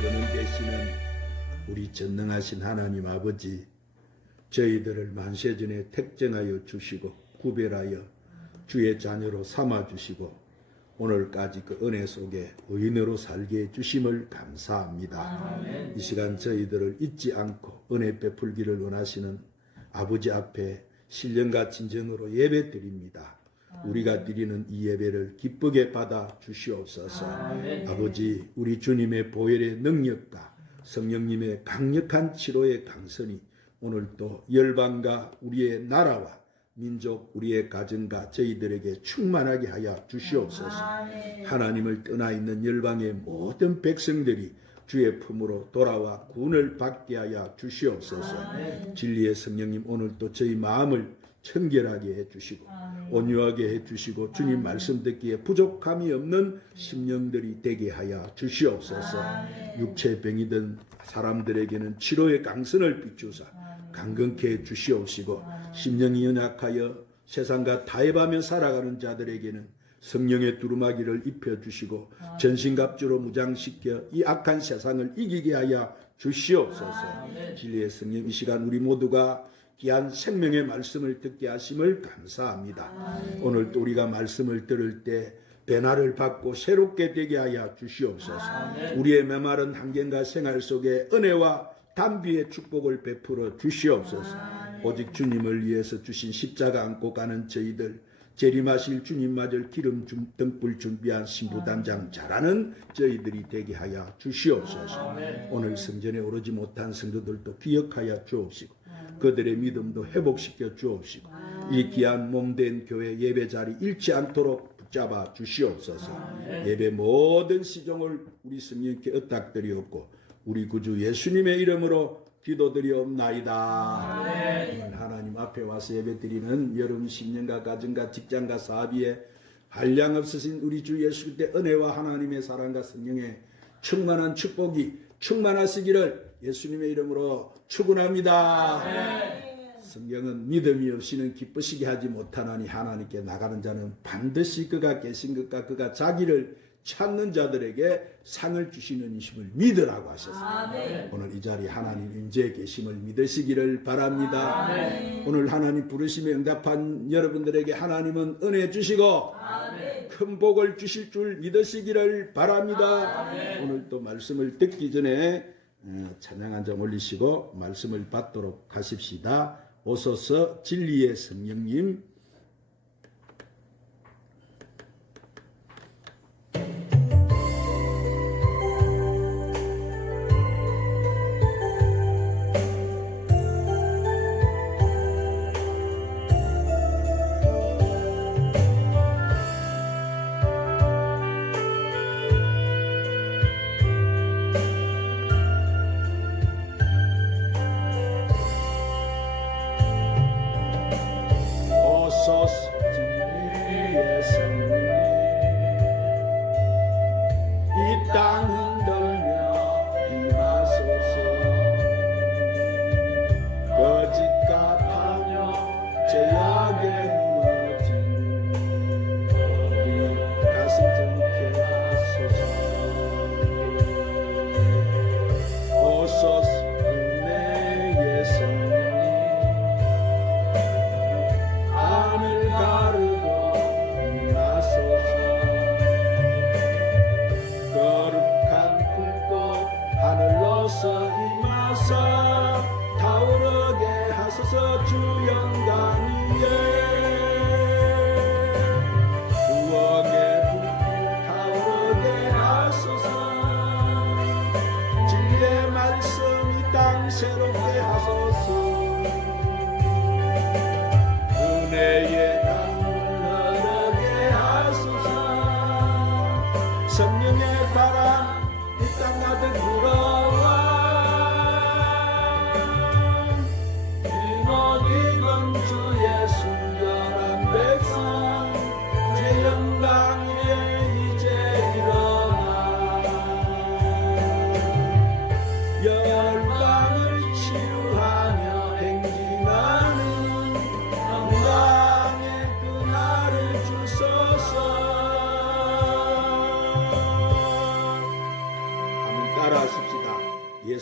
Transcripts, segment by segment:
근원 되시는 우리 전능하신 하나님 아버지, 저희들을 만세전에 택정하여 주시고 구별하여 주의 자녀로 삼아주시고 오늘까지 그 은혜 속에 의인으로 살게 해주심을 감사합니다. 아멘. 이 시간 저희들을 잊지 않고 은혜 베풀기를 원하시는 아버지 앞에 신령과 진정으로 예배 드립니다. 우리가 드리는 이 예배를 기쁘게 받아 주시옵소서. 아멘. 아버지, 우리 주님의 보혈의 능력과 성령님의 강력한 치료의 강선이 오늘도 열방과 우리의 나라와 민족, 우리의 가정과 저희들에게 충만하게 하여 주시옵소서. 아멘. 하나님을 떠나 있는 열방의 모든 백성들이 주의 품으로 돌아와 구원을 받게 하여 주시옵소서. 아멘. 진리의 성령님, 오늘도 저희 마음을 청결하게 해주시고 온유하게 해주시고 주님 말씀 듣기에 부족함이 없는 심령들이 되게 하여 주시옵소서. 육체병이든 사람들에게는 치료의 강선을 비추사 강건케 해주시옵시고 심령이 연약하여 세상과 타협하며 살아가는 자들에게는 성령의 두루마기를 입혀주시고 전신갑주로 무장시켜 이 악한 세상을 이기게 하여 주시옵소서. 진리의 성령, 이 시간 우리 모두가 귀한 생명의 말씀을 듣게 하심을 감사합니다. 오늘도 우리가 말씀을 들을 때 변화를 받고 새롭게 되게 하여 주시옵소서. 우리의 메마른 환경과 생활 속에 은혜와 단비의 축복을 베풀어 주시옵소서. 오직 주님을 위해서 주신 십자가 안고 가는 저희들, 재림하실 주님마저 기름 등불 준비한 신부단장 잘하는 저희들이 되게 하여 주시옵소서. 오늘 성전에 오르지 못한 성도들도 기억하여 주옵시고 그들의 믿음도 회복시켜 주옵시고 이 귀한 몸된 교회 예배 자리 잃지 않도록 붙잡아 주시옵소서. 예배 모든 시종을 우리 성령께 의탁드리옵고 우리 구주 예수님의 이름으로 기도드리옵나이다. 오늘 하나님 앞에 와서 예배드리는 여러분 신년과 가정과 직장과 사업에 한량 없으신 우리 주 예수 그리스도의 은혜와 하나님의 사랑과 성령의 충만한 축복이 충만하시기를 예수님의 이름으로 축원합니다. 성경은 믿음이 없이는 기쁘시게 하지 못하나니 하나님께 나가는 자는 반드시 그가 계신 것과 그가 자기를 찾는 자들에게 상을 주시는 이심을 믿으라고 하셨습니다. 오늘 이 자리에 하나님 임재에 계심을 믿으시기를 바랍니다. 오늘 하나님 부르심에 응답한 여러분들에게 하나님은 은혜 주시고 큰 복을 주실 줄 믿으시기를 바랍니다. 오늘 또 말씀을 듣기 전에 찬양 한 장 올리시고 말씀을 받도록 하십시다. 오소서 진리의 성령님.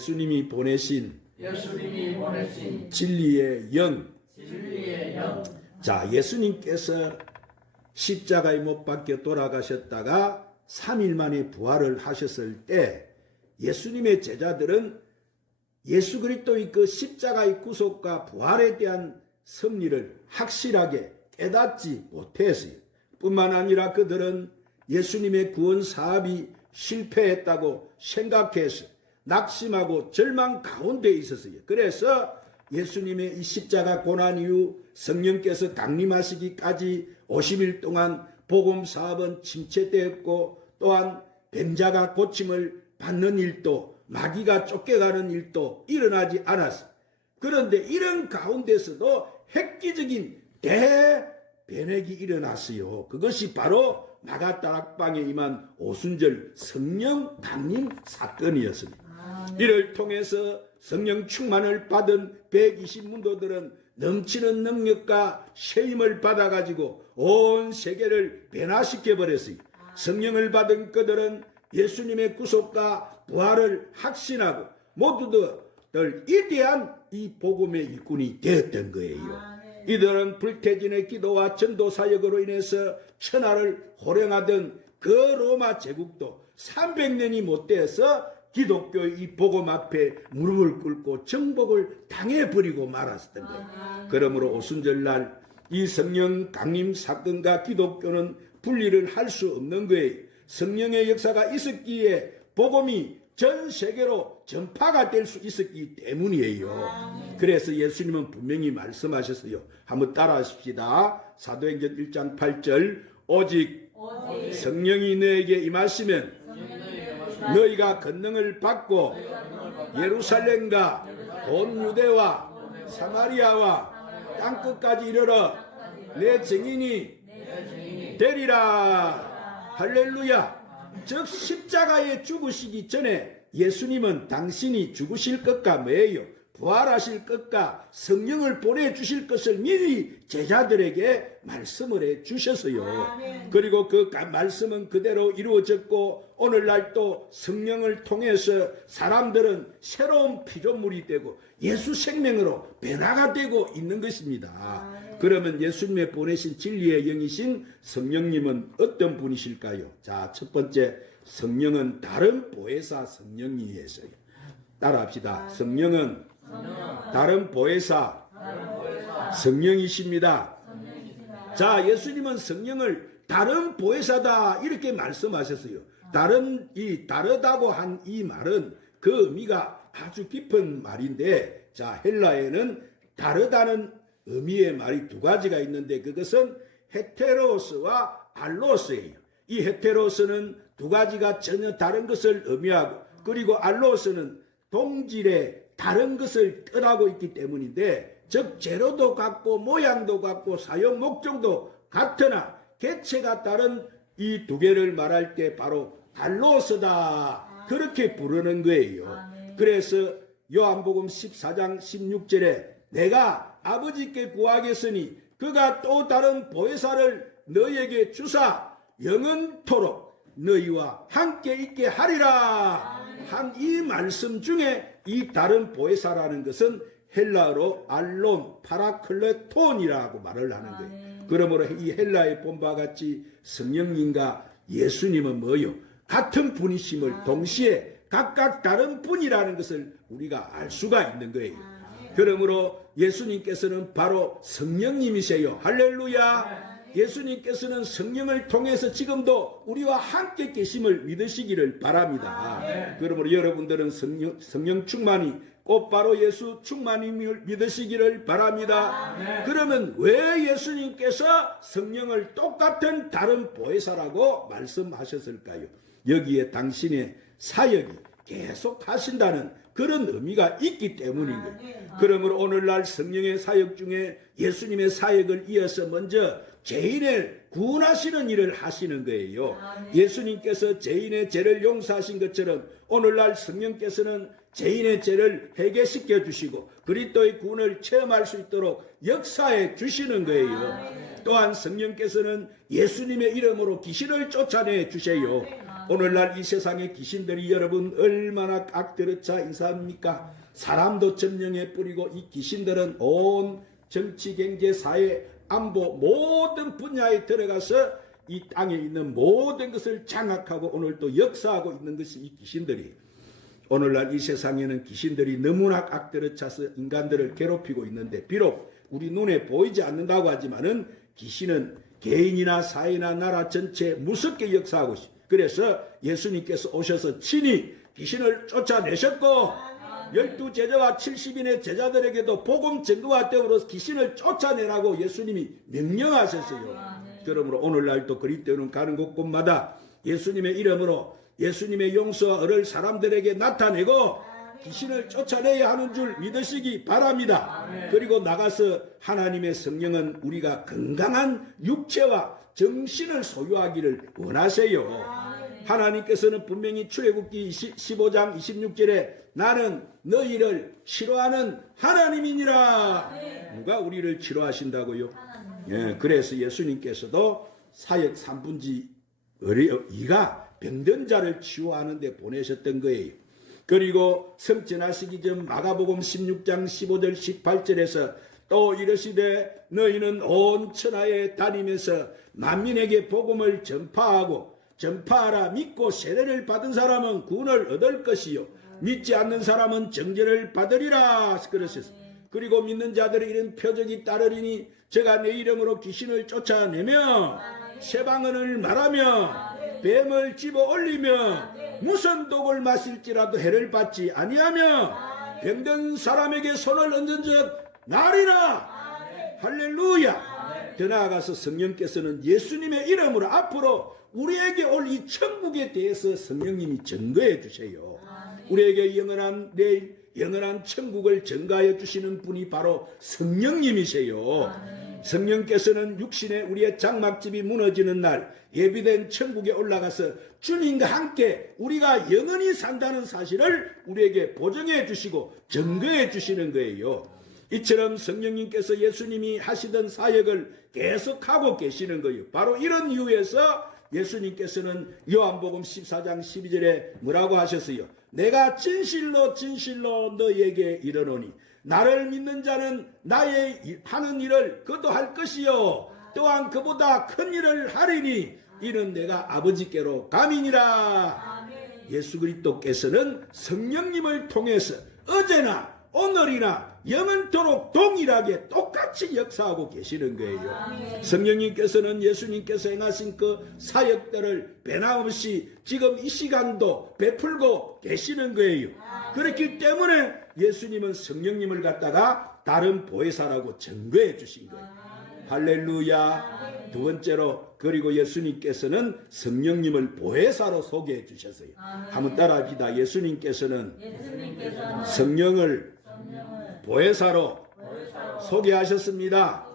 예수님이 보내신 진리의 영. 자, 예수님께서 십자가에 못 박혀 돌아가셨다가 3일 만에 부활을 하셨을 때 예수님의 제자들은 예수 그리스도의 그 십자가의 구속과 부활에 대한 섭리를 확실하게 깨닫지 못했어요. 뿐만 아니라 그들은 예수님의 구원 사업이 실패했다고 생각해서 낙심하고 절망 가운데 있었어요. 그래서 예수님의 이 십자가 고난 이후 성령께서 강림하시기까지 50일 동안 복음 사업은 침체되었고, 또한 뱀자가 고침을 받는 일도 마귀가 쫓겨가는 일도 일어나지 않았어요. 그런데 이런 가운데서도 획기적인 대변획이 일어났어요. 그것이 바로 마가다락방에 임한 오순절 성령 강림 사건이었습니다. 이를 통해서 성령 충만을 받은 120문도들은 넘치는 능력과 세임을 받아가지고 온 세계를 변화시켜 버렸어요. 성령을 받은 그들은 예수님의 구속과 부활을 확신하고 모두들 위대한 이 복음의 일꾼이 되었던 거예요. 이들은 불태진의 기도와 전도 사역으로 인해서 천하를 호령하던 그 로마 제국도 300년이 못 되어서 기독교의 이 복음 앞에 무릎을 꿇고 정복을 당해버리고 말았던 거예요. 그러므로 오순절날 이 성령 강림 사건과 기독교는 분리를 할 수 없는 거예요. 성령의 역사가 있었기에 복음이 전 세계로 전파가 될 수 있었기 때문이에요. 그래서 예수님은 분명히 말씀하셨어요. 한번 따라하십시다. 사도행전 1장 8절 오직 성령이 너에게 임하시면 너희가 권능을 받고 예루살렘과 온 유대와 사마리아와 땅끝까지 이르러 내 증인이 되리라. 할렐루야. 즉 십자가에 죽으시기 전에 예수님은 당신이 죽으실 것과 뭐예요? 부활하실 것과 성령을 보내주실 것을 미리 제자들에게 말씀을 해주셨어요. 그리고 그 말씀은 그대로 이루어졌고 오늘날 또 성령을 통해서 사람들은 새로운 피조물이 되고 예수 생명으로 변화가 되고 있는 것입니다. 그러면 예수님의 보내신 진리의 영이신 성령님은 어떤 분이실까요? 자, 첫 번째, 성령은 다른 보혜사 성령이에요. 따라합시다. 성령은 다른 보혜사 성령이십니다. 자, 예수님은 성령을 다른 보혜사다 이렇게 말씀하셨어요. 다르다고 한 이 말은 그 의미가 아주 깊은 말인데, 자, 헬라에는 다르다는 의미의 말이 두 가지가 있는데 그것은 헤테로스와 알로스예요. 이 헤테로스는 두 가지가 전혀 다른 것을 의미하고, 그리고 알로스는 동질의 다른 것을 뜻하고 있기 때문인데, 즉 재료도 같고 모양도 같고 사용 목적도 같으나 개체가 다른 이 두 개를 말할 때 바로 알로스다 그렇게 부르는 거예요. 그래서 요한복음 14장 16절에 내가 아버지께 구하겠으니 그가 또 다른 보혜사를 너희에게 주사 영원토록 너희와 함께 있게 하리라 한 이 말씀 중에 이 다른 보혜사라는 것은 헬라어로 알론, 파라클레톤이라고 말을 하는 거예요. 그러므로 이 헬라의 본바와 같이 성령님과 예수님은 뭐요? 같은 분이심을 동시에 각각 다른 분이라는 것을 우리가 알 수가 있는 거예요. 그러므로 예수님께서는 바로 성령님이세요. 할렐루야. 예수님께서는 성령을 통해서 지금도 우리와 함께 계심을 믿으시기를 바랍니다. 그러므로 여러분들은 성령 충만이 곧바로 예수 충만임을 믿으시기를 바랍니다. 그러면 왜 예수님께서 성령을 똑같은 다른 보혜사라고 말씀하셨을까요? 여기에 당신의 사역이 계속 하신다는 그런 의미가 있기 때문인 거예요. 그러므로 오늘날 성령의 사역 중에 예수님의 사역을 이어서 먼저 죄인을 구원하시는 일을 하시는 거예요. 예수님께서 죄인의 죄를 용서하신 것처럼 오늘날 성령께서는 죄인의 죄를 해결시켜 주시고 그리스도의 구원을 체험할 수 있도록 역사해 주시는 거예요. 또한 성령께서는 예수님의 이름으로 귀신을 쫓아내 주세요. 오늘날 이 세상의 귀신들이 여러분 얼마나 악들어차 인사합니까? 사람도 점령해 뿌리고 이 귀신들은 온 정치, 경제, 사회, 안보 모든 분야에 들어가서 이 땅에 있는 모든 것을 장악하고 오늘 또 역사하고 있는 것이 이 귀신들이. 오늘날 이 세상에는 귀신들이 너무나 악들어차서 인간들을 괴롭히고 있는데 비록 우리 눈에 보이지 않는다고 하지만은 귀신은 개인이나 사회나 나라 전체에 무섭게 역사하고 있습니다. 그래서 예수님께서 오셔서 친히 귀신을 쫓아내셨고 12제자와 70인의 제자들에게도 복음 전도와 때으로 귀신을 쫓아내라고 예수님이 명령하셨어요. 그러므로 오늘날도 그리스도는 가는 곳곳마다 예수님의 이름으로 예수님의 용서와 을을 사람들에게 나타내고 귀신을 쫓아내야 하는 줄 믿으시기 바랍니다. 그리고 나가서 하나님의 성령은 우리가 건강한 육체와 정신을 소유하기를 원하세요. 하나님께서는 분명히 출애굽기 15장 26절에 나는 너희를 치료하는 하나님이니라. 누가 우리를 치료하신다고요? 예, 그래서 예수님께서도 사역 3분지 2가 병든 자를 치유하는 데 보내셨던 거예요. 그리고 성전하시기 전 마가복음 16장 15절 18절에서 또 이르시되 너희는 온 천하에 다니면서 만민에게 복음을 전파하라. 믿고 세례를 받은 사람은 구원을 얻을 것이요 믿지 않는 사람은 정죄를 받으리라 그러셨어요. 그리고 믿는 자들의 이런 표적이 따르리니 제가 내 이름으로 귀신을 쫓아내며 세방언을 말하며 뱀을 집어 올리며 무슨 독을 마실지라도 해를 받지 아니하며 병든 사람에게 손을 얹은 적 나리라. 할렐루야. 더 나아가서 성령께서는 예수님의 이름으로 앞으로 우리에게 올 이 천국에 대해서 성령님이 증거해 주세요. 우리에게 영원한 내일 영원한 천국을 증가해 주시는 분이 바로 성령님이세요. 성령께서는 육신의 우리의 장막집이 무너지는 날 예비된 천국에 올라가서 주님과 함께 우리가 영원히 산다는 사실을 우리에게 보증해 주시고 증거해 주시는 거예요. 이처럼 성령님께서 예수님이 하시던 사역을 계속하고 계시는 거예요. 바로 이런 이유에서 예수님께서는 요한복음 14장 12절에 뭐라고 하셨어요? 내가 진실로 너희에게 이르노니 나를 믿는 자는 나의 하는 일을 그도 할 것이요 또한 그보다 큰 일을 하리니 이는 내가 아버지께로 감이니라. 예수 그리스도께서는 성령님을 통해서 어제나 오늘이나 영원토록 동일하게 똑같이 역사하고 계시는 거예요. 성령님께서는 예수님께서 행하신 그 사역들을 변함없이 지금 이 시간도 베풀고 계시는 거예요. 그렇기 때문에 예수님은 성령님을 갖다가 다른 보혜사라고 증거해 주신 거예요. 할렐루야. 두 번째로 그리고 예수님께서는 성령님을 보혜사로 소개해 주셨어요. 한번 따라합시다. 예수님께서는 성령을 보혜사로 소개하셨습니다.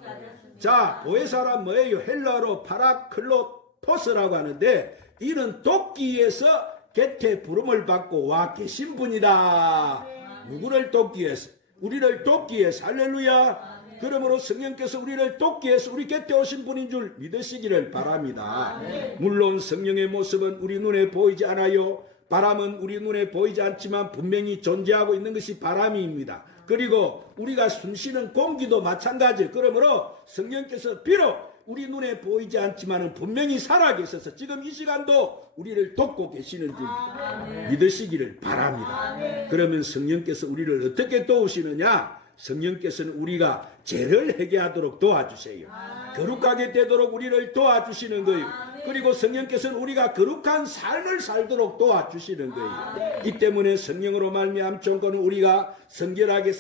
자, 보혜사란 뭐예요? 헬라어로 파라클로토스라고 하는데 이는 돕기위해서 곁에 부름을 받고 와 계신 분이다. 누구를 돕기 위해서? 우리를 돕기 위해서. 할렐루야. 그러므로 성령께서 우리를 돕기 위해서 우리 곁에 오신 분인 줄 믿으시기를 바랍니다. 물론 성령의 모습은 우리 눈에 보이지 않아요. 바람은 우리 눈에 보이지 않지만 분명히 존재하고 있는 것이 바람입니다. 그리고 우리가 숨쉬는 공기도 마찬가지예요. 그러므로 성령께서 비록 우리 눈에 보이지 않지만 분명히 살아계셔서 지금 이 시간도 우리를 돕고 계시는 줄 믿으시기를 바랍니다. 그러면 성령께서 우리를 어떻게 도우시느냐? 성령께서는 우리가 죄를 회개하도록 도와주세요. 거룩하게 되도록 우리를 도와주시는 거예요. 그리고 성령께서는 우리가 거룩한 삶을 살도록 도와주시는 거예요. 이 때문에 성령으로 말미암은 조건은 우리가 성결하게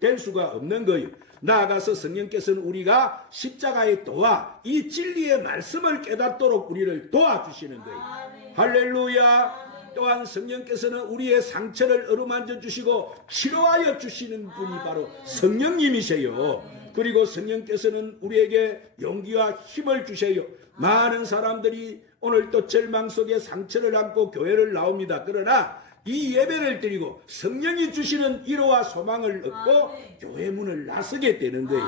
될 수가 없는 거예요. 나아가서 성령께서는 우리가 십자가의 도와 이 진리의 말씀을 깨닫도록 우리를 도와주시는 거예요. 할렐루야. 또한 성령께서는 우리의 상처를 어루만져 주시고 치료하여 주시는 분이 바로 성령님이세요. 그리고 성령께서는 우리에게 용기와 힘을 주세요. 많은 사람들이 오늘 또 절망 속에 상처를 안고 교회를 나옵니다. 그러나 이 예배를 드리고 성령이 주시는 위로와 소망을 얻고 교회 문을 나서게 되는 거예요.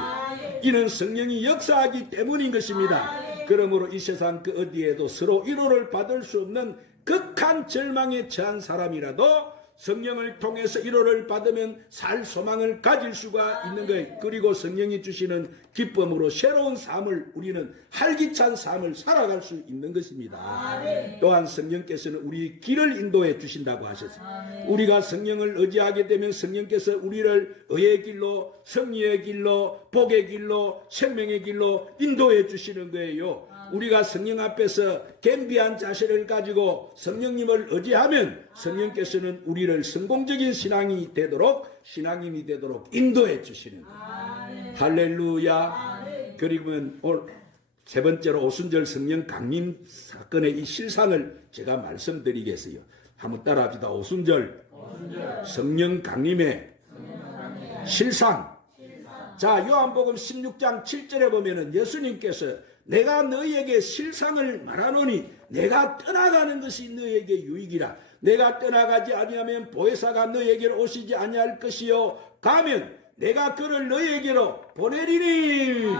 이는 성령이 역사하기 때문인 것입니다. 그러므로 이 세상 그 어디에도 서로 위로를 받을 수 없는 극한 절망에 처한 사람이라도 성령을 통해서 위로를 받으면 살 소망을 가질 수가 있는 거예요. 그리고 성령이 주시는 기쁨으로 새로운 삶을, 우리는 활기찬 삶을 살아갈 수 있는 것입니다. 또한 성령께서는 우리 길을 인도해 주신다고 하셨습니다. 우리가 성령을 의지하게 되면 성령께서 우리를 의의 길로, 승리의 길로, 복의 길로, 생명의 길로 인도해 주시는 거예요. 우리가 성령 앞에서 겸비한 자세를 가지고 성령님을 의지하면 성령께서는 우리를 성공적인 신앙인이 되도록 인도해 주시는 거예요. 할렐루야. 그리고 오늘 세 번째로 오순절 성령 강림 사건의 이 실상을 제가 말씀드리겠어요. 한번 따라합시다. 오순절 성령 강림의 실상. 자, 요한복음 16장 7절에 보면은 예수님께서 내가 너희에게 실상을 말하노니 내가 떠나가는 것이 너희에게 유익이라. 내가 떠나가지 아니하면 보혜사가 너희에게로 오시지 아니할 것이요 가면 내가 그를 너희에게로 보내리니.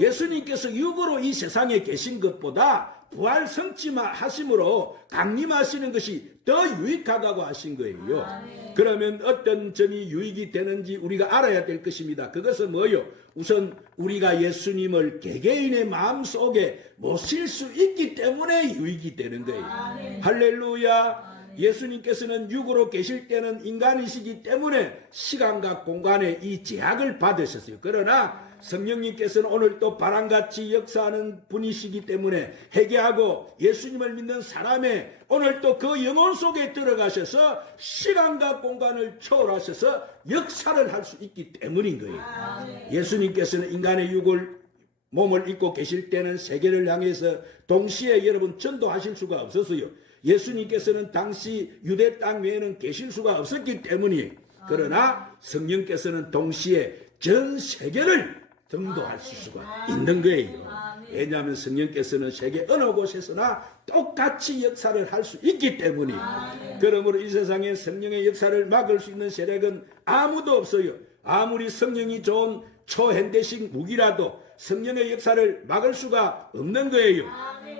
예수님께서 육으로 이 세상에 계신 것보다 부활 성취하심으로 강림하시는 것이 더 유익하다고 하신 거예요. 그러면 어떤 점이 유익이 되는지 우리가 알아야 될 것입니다. 그것은 뭐요? 우선 우리가 예수님을 개개인의 마음속에 모실 수 있기 때문에 유익이 되는 거예요. 할렐루야. 예수님께서는 육으로 계실 때는 인간이시기 때문에 시간과 공간에 이 제약을 받으셨어요. 그러나 성령님께서는 오늘 또 바람같이 역사하는 분이시기 때문에 회개하고 예수님을 믿는 사람의 오늘 또 그 영혼 속에 들어가셔서 시간과 공간을 초월하셔서 역사를 할 수 있기 때문인 거예요. 예수님께서는 인간의 몸을 입고 계실 때는 세계를 향해서 동시에 여러분 전도하실 수가 없었어요. 예수님께서는 당시 유대 땅 외에는 계실 수가 없었기 때문이에요. 그러나 성령께서는 동시에 전 세계를 전도할 수가 있는 거예요. 왜냐하면 성령께서는 세계 어느 곳에서나 똑같이 역사를 할 수 있기 때문이에요. 그러므로 이 세상에 성령의 역사를 막을 수 있는 세력은 아무도 없어요. 아무리 성령이 좋은 초현대식 무기라도 성령의 역사를 막을 수가 없는 거예요.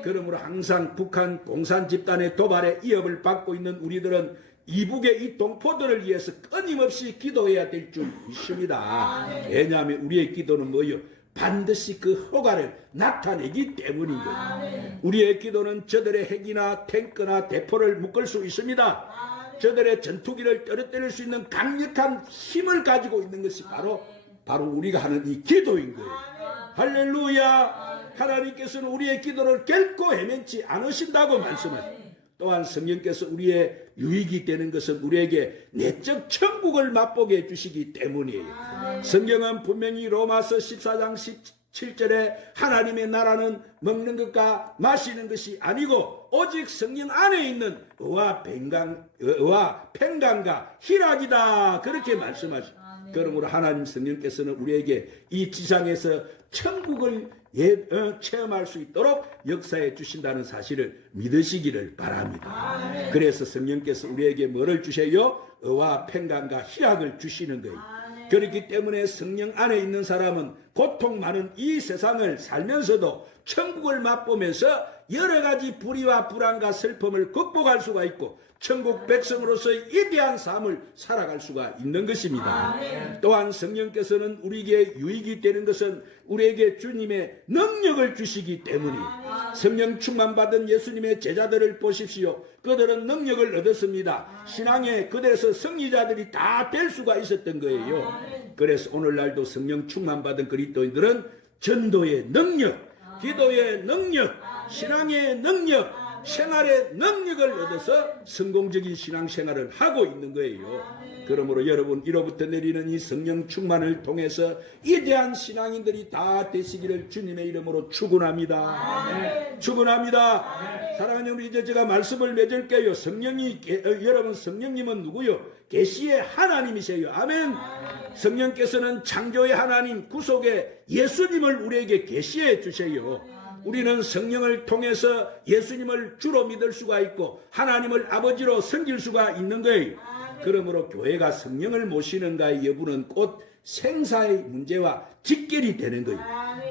그러므로 항상 북한 공산 집단의 도발에 위협을 받고 있는 우리들은 이북의 이 동포들을 위해서 끊임없이 기도해야 될 줄 믿습니다. 왜냐하면 우리의 기도는 뭐예요? 반드시 그 효과를 나타내기 때문인 거예요. 우리의 기도는 저들의 핵이나 탱크나 대포를 묶을 수 있습니다. 저들의 전투기를 떨어뜨릴 수 있는 강력한 힘을 가지고 있는 것이 바로 우리가 하는 이 기도인 거예요. 할렐루야. 하나님께서는 우리의 기도를 결코 헤맨지 않으신다고 말씀하십니다. 또한 성령께서 우리의 유익이 되는 것은 우리에게 내적 천국을 맛보게 해주시기 때문이에요. 성경은 분명히 로마서 14장 17절에 하나님의 나라는 먹는 것과 마시는 것이 아니고 오직 성령 안에 있는 의와 평강과 희락이다, 그렇게 말씀하십니다. 그러므로 하나님 성령께서는 우리에게 이 지상에서 천국을 체험할 수 있도록 역사해 주신다는 사실을 믿으시기를 바랍니다. 그래서 성령께서 우리에게 뭐를 주셔요? 의와 평강과 희락을 주시는 거예요. 그렇기 때문에 성령 안에 있는 사람은 고통 많은 이 세상을 살면서도 천국을 맛보면서 여러 가지 불의와 불안과 슬픔을 극복할 수가 있고 천국 백성으로서의 위대한 삶을 살아갈 수가 있는 것입니다. 또한 성령께서는 우리에게 유익이 되는 것은 우리에게 주님의 능력을 주시기 때문이에요. 성령 충만받은 예수님의 제자들을 보십시오. 그들은 능력을 얻었습니다. 신앙의 그들에서 승리자들이 다 될 수가 있었던 거예요. 그래서 오늘날도 성령 충만받은 그리스도인들은 전도의 능력, 기도의 능력, 신앙의 능력, 생활의 능력을 얻어서 성공적인 신앙생활을 하고 있는 거예요. 그러므로 여러분, 이로부터 내리는 이 성령 충만을 통해서 위대한 신앙인들이 다 되시기를 주님의 이름으로 축원합니다. 축원합니다. 사랑하는 우리, 이제 제가 말씀을 맺을게요. 여러분, 성령님은 누구요? 계시의 하나님이세요. 아멘. 성령께서는 창조의 하나님, 구속의 예수님을 우리에게 계시해 주세요. 우리는 성령을 통해서 예수님을 주로 믿을 수가 있고 하나님을 아버지로 섬길 수가 있는 거예요. 그러므로 교회가 성령을 모시는가의 여부는 곧 생사의 문제와 직결이 되는 거예요.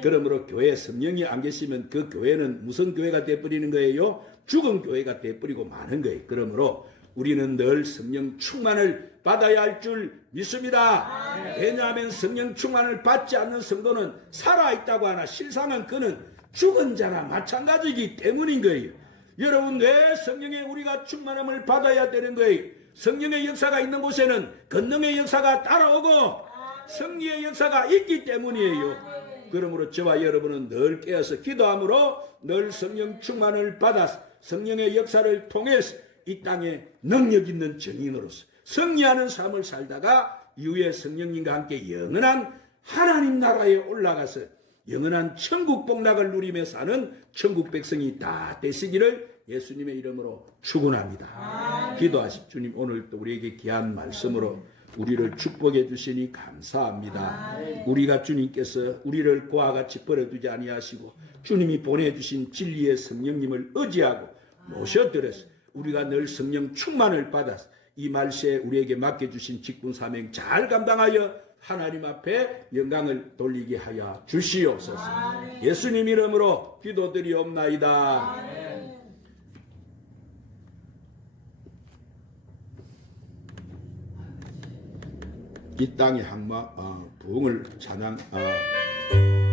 그러므로 교회에 성령이 안 계시면 그 교회는 무슨 교회가 되어버리는 거예요? 죽은 교회가 되어버리고 마는 거예요. 그러므로 우리는 늘 성령 충만을 받아야 할 줄 믿습니다. 왜냐하면 성령 충만을 받지 않는 성도는 살아있다고 하나 실상은 그는 죽은 자나 마찬가지이기 때문인 거예요. 여러분, 왜 성령의 우리가 충만함을 받아야 되는 거예요? 성령의 역사가 있는 곳에는 권능의 역사가 따라오고 승리의 역사가 있기 때문이에요. 그러므로 저와 여러분은 늘 깨어서 기도함으로 늘 성령 충만을 받아 성령의 역사를 통해서 이 땅에 능력 있는 증인으로서 승리하는 삶을 살다가 이후에 성령님과 함께 영원한 하나님 나라에 올라가서 영원한 천국 복락을 누리며 사는 천국 백성이 다 되시기를 예수님의 이름으로 축원합니다. 기도하십시오. 주님, 오늘 또 우리에게 귀한 말씀으로 우리를 축복해 주시니 감사합니다. 우리가 주님께서 우리를 그와 같이 버려두지 아니하시고 주님이 보내주신 진리의 성령님을 의지하고 모셔드려서 우리가 늘 성령 충만을 받아서 이 말세에 우리에게 맡겨주신 직분 사명 잘 감당하여 하나님 앞에 영광을 돌리게 하여 주시옵소서. 예수님 이름으로 기도드리옵나이다. 이 땅의 부흥을 찬양,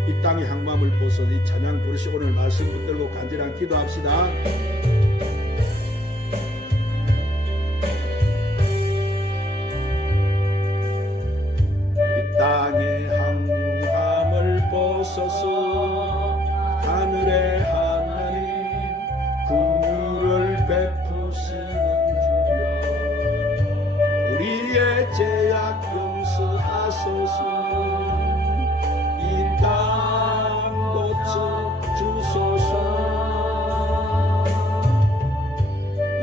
이 땅의 항마음을 벗어 이 찬양 부르시 오늘 말씀 붙들고 간절한 기도합시다. 이 땅의 항마음을 벗어서 하늘의 하나님 긍휼을 베푸시는 주여, 우리의 죄악 용서하소서. 이 땅 고쳐 주소서.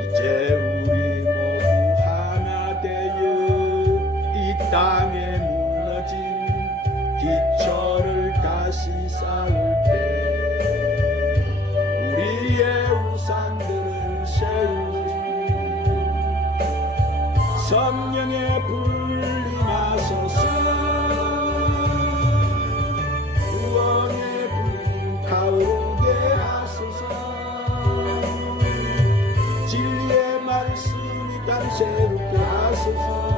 이제 우리 모두 하나 되어 이 땅에 무너진 기초를 다시 쌓을 때 우리의 우상들을 세우시니 성령의 불 임하소서. 구원의 불 타오르게 하소서. 진리의 말씀이 단 세우게 하소서.